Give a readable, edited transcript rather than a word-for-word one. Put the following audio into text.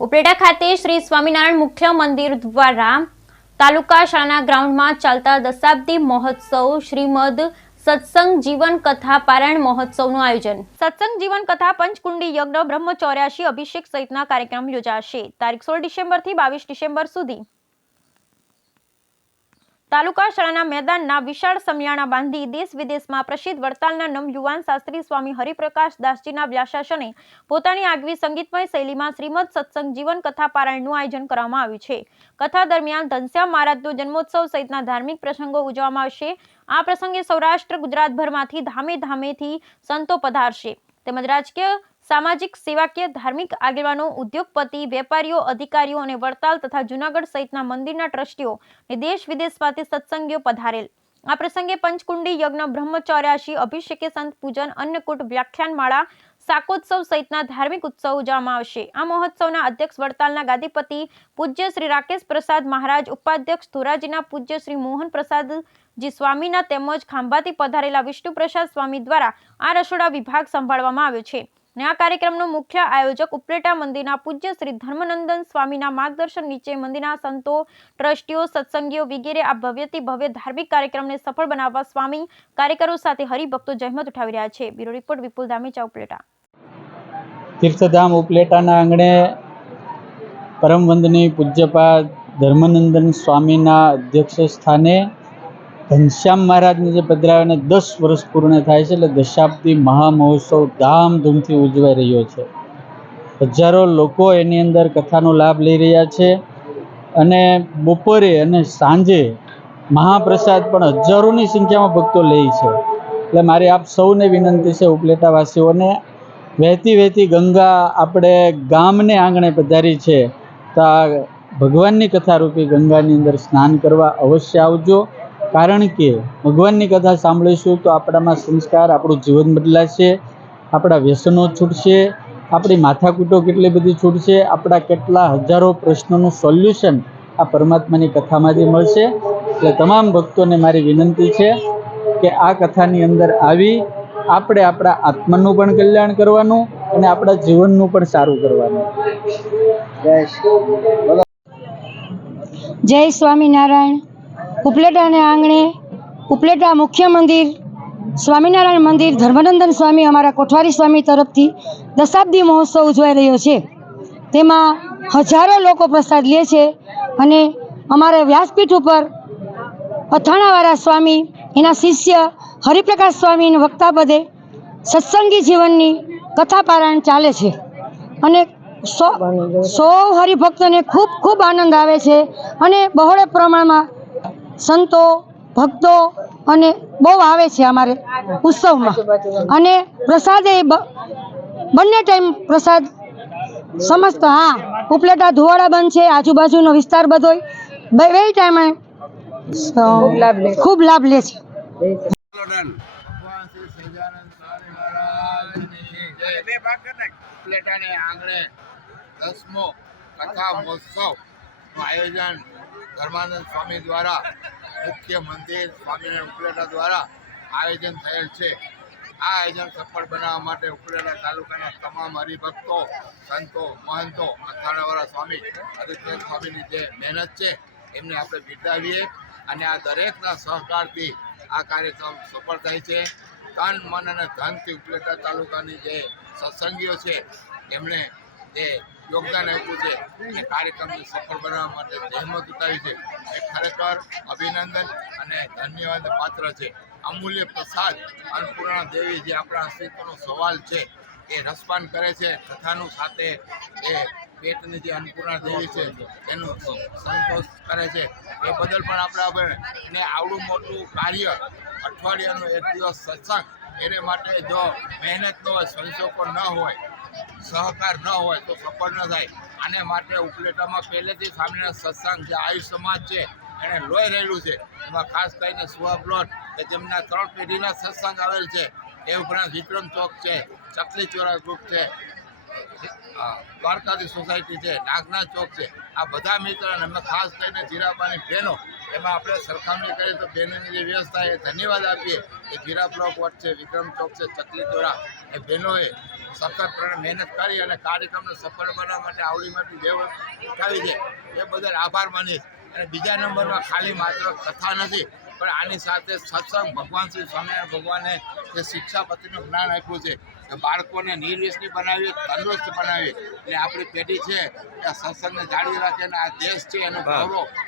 ઉપલેટા ખાતે શ્રી સ્વામિનારાયણ મુખ્ય મંદિર દ્વારા તાલુકા શાળાના ગ્રાઉન્ડમાં ચાલતા દશાબ્દી મહોત્સવ શ્રીમદ સત્સંગ જીવન કથા પારાયણ મહોત્સવનું આયોજન। સત્સંગ જીવન કથા પંચકુંડી યજ્ઞ બ્રહ્મચૌર્યાસી અભિષેક સહિતના કાર્યક્રમ યોજાશે। તારીખ 16 ડિસેમ્બરથી 22 ડિસેમ્બર સુધી તાલુકા શાળાના મેદાનના વિશાળ સમિયાણા બાંધી દેશ વિદેશમાં પ્રસિદ્ધ વડતાલના નમ યુવાન શાસ્ત્રી સ્વામી હરિપ્રકાશ દાસજીના વ્યાસાસને પોતાની આગવી સંગીતમય શૈલીમાં શ્રીમદ સત્સંગ જીવન કથા પારાયણનું આયોજન કરવામાં આવ્યું છે। કથા દરમિયાન ઘનશ્યામ મહારાજનો જન્મોત્સવ સહિતના ધાર્મિક પ્રસંગો ઉજવવામાં આવશે। આ પ્રસંગે સૌરાષ્ટ્ર ગુજરાતભરમાંથી ધામે ધામેથી સંતો પધારશે તેમજ રાજકીય સામાજિક સેવાકીય ધાર્મિક આગેવાનો ઉદ્યોગપતિ વેપારીઓ અધિકારીઓ અને વડતાલ તથા જૂનાગઢ સહિતના મંદિરના ટ્રસ્ટીઓ અને દેશ વિદેશમાંથી સત્સંગીઓ પધારેલ। આ પ્રસંગે પંચકુંડી યજ્ઞ બ્રહ્મચૌર્યાસી અભિષેકે સંત પૂજન અન્નકૂટ વ્યાખ્યાનમાળા શાકોત્સવ સહિતના ધાર્મિક ઉત્સવ ઉજવવામાં આવશે। આ મહોત્સવના અધ્યક્ષ વડતાલના ગાદીપતિ પૂજ્ય શ્રી રાકેશ પ્રસાદ મહારાજ, ઉપાધ્યક્ષ ધોરાજીના પૂજ્ય શ્રી મોહન પ્રસાદજી સ્વામીના તેમજ ખાંભાથી પધારેલા વિષ્ણુ પ્રસાદ સ્વામી દ્વારા આ રસોડા વિભાગ સંભાળવામાં આવ્યો છે। આ કાર્યક્રમનો મુખ્ય આયોજક ઉપલેટા મંદિરના પૂજ્ય શ્રી ધર્મનંદન સ્વામીના માર્ગદર્શન નીચે મંદિરના સંતો, ટ્રસ્ટીઓ, સત્સંગીઓ વગેરે આ ભવ્યથી ભવ્ય ધાર્મિક કાર્યક્રમને સફળ બનાવવા સ્વામી કાર્યકરો સાથે હરિભક્તો જહેમત ઉઠાવી રહ્યા છે। બ્યુરો રિપોર્ટ વિપુલ ધામેચા, ઉપલેટા। तीर्थधाम उपलेटाना आंगणे परम वंदनीय पूज्यपाद धर्मनंदन स्वामीना अध्यक्ष स्थाने घनश्याम महाराज ने पधराव्याने 10 वर्ष पूर्ण थाय छे એટલે દશાબ્દી મહામહોત્સવ ધામધૂમથી ઉજવાઈ રહ્યો છે। હજારો લોકો એની અંદર કથાનો લાભ લઈ રહ્યા છે અને બપોરે અને સાંજે મહાપ્રસાદ પણ હજારોની સંખ્યામાં ભક્તો લે છે। એટલે મારી આપ સૌને વિનંતી છે, ઉપલેટાવાસીઓને, વહેતી વહેતી ગંગા આપણે ગામને આંગણે પધારી છે તો આ ભગવાનની કથારૂપી ગંગાની અંદર સ્નાન કરવા અવશ્ય આવજો। કારણ કે ભગવાનની કથા સાંભળીશું તો આપણામાં સંસ્કાર, આપણું જીવન બદલાશે, આપણા વ્યસનો છૂટશે, આપણી માથાકૂટો કેટલી બધી છૂટશે, આપણા કેટલા હજારો પ્રશ્નોનું સોલ્યુશન આ પરમાત્માની કથામાંથી મળશે। એટલે તમામ ભક્તોને મારી વિનંતી છે કે આ કથાની અંદર આવી આપણે આપણા આત્માનું પણ કલ્યાણ કરવાનું અને આપણા જીવનનું પણ સારું કરવાનું। જય સ્વામિનારાયણ। ઉપલેટાને આંગણે ઉપલેટા મુખ્ય મંદિર સ્વામિનારાયણ મંદિર ધર્મનંદન સ્વામી અમારા કોઠવારી સ્વામી તરફથી દશાબ્દી મહોત્સવ ઉજવાઈ રહ્યો છે। તેમાં હજારો લોકો પ્રસાદ લે છે અને અમારે વ્યાસપીઠ ઉપર અથાણાવાળા સ્વામી, એના શિષ્ય હરિપ્રકાશ સ્વામીના વક્તા પદે સત્સંગી જીવનની કથા પારાયણ ચાલે છે અને સૌ હરિભક્તોને ખૂબ ખૂબ આનંદ આવે છે અને બહોળે પ્રમાણમાં સંતો ભક્તો અને બહુ આવે છે અમારે ઉત્સવમાં। અને પ્રસાદે બંને ટાઈમ પ્રસાદ સમસ્ત ઉપલેટા ધોવાડા બંધ છે, આજુબાજુનો વિસ્તાર બધો બે ટાઈમે ખૂબ લાભ લે છે। ઉપલેટાને આંગણે 10મો કથા મહોત્સવનું આયોજન ધર્માનંદ સ્વામી દ્વારા મુખ્ય મંદિર સ્વામિનારાયણ ઉપલેટા દ્વારા આયોજન થયેલ છે। આ આયોજન સફળ બનાવવા માટે ઉપલેટા તાલુકાના તમામ હરિભક્તો, સંતો, મહંતો, અથાણાવાળા સ્વામી, હરિપ્રકાશ સ્વામીની જે મહેનત છે એમને આપણે બિરદાવીએ અને આ દરેકના સહકારથી આ કાર્યક્રમ સફળ થાય છે। તન, મન અને ધનથી ઉપલેટા તાલુકાની જે સત્સંગીઓ છે એમણે જે યોગદાન આપ્યું છે એ કાર્યક્રમને સફળ બનાવવા માટે જહેમત ઉઠાવી છે એ ખરેખર અભિનંદન અને ધન્યવાદ પાત્ર છે। અમૂલ્ય પ્રસાદ અન્નપૂર્ણા દેવી જે આપણા અસ્તિત્વનો સવાલ છે એ રસપાન કરે છે કથાનું, સાથે એ પેટની જે અન્નપૂર્ણા દેવી છે એનું સંતોષ કરે છે એ બદલ પણ આપણે એને આવડું મોટું કાર્ય, અઠવાડિયાનું એક દિવસ સત્સંગ, એને માટે જો મહેનત ન હોય, સંશોધન ન હોય, સહકાર ન હોય તો સફળ ન થાય। આને માટે ઉપલેટામાં પહેલેથી સ્વામિનારાયણ સત્સંગ જે આયુ સમાજ છે એને લોહી રહેલું છે। એમાં ખાસ કરીને સુવા પ્લોટ કે જેમના 3 પેઢીના સત્સંગ આવેલ છે, એ ઉપરાંત વિક્રમ ચોક છે, ચકલી ચોરા ગ્રુપ છે, દ્વારકાધી સોસાયટી છે, નાગનાથ ચોક છે, આ બધા મિત્રો અને અમે ખાસ કરીને જીરાબાની બહેનો એમાં આપણે સરખામણી કરીએ તો બહેનોની જે વ્યવસ્થા એ ધન્યવાદ આપીએ કે જીરાપુરા કોટ છે, વિક્રમ ચોક છે, ચકલીદોરા એ બહેનોએ સખત મહેનત કરી અને કાર્યક્રમને સફળ બનાવવા માટે આવડી મોટી વ્યવસ્થા ઉઠાવી છે એ બદલ આભાર માનીશ. અને બીજા નંબરમાં ખાલી માત્ર કથા નથી પણ આની સાથે સત્સંગ ભગવાન શ્રી સ્વામિનારાયણ ભગવાને જે શિક્ષાપતિનું જ્ઞાન આપ્યું છે કે બાળકોને નિર્વ્યસની બનાવી, તંદુરસ્ત બનાવી. એટલે આપણી પેઢી છે કે આ સત્સંગને જાળવી રાખે અને આ દેશ છે એનું ગૌરવ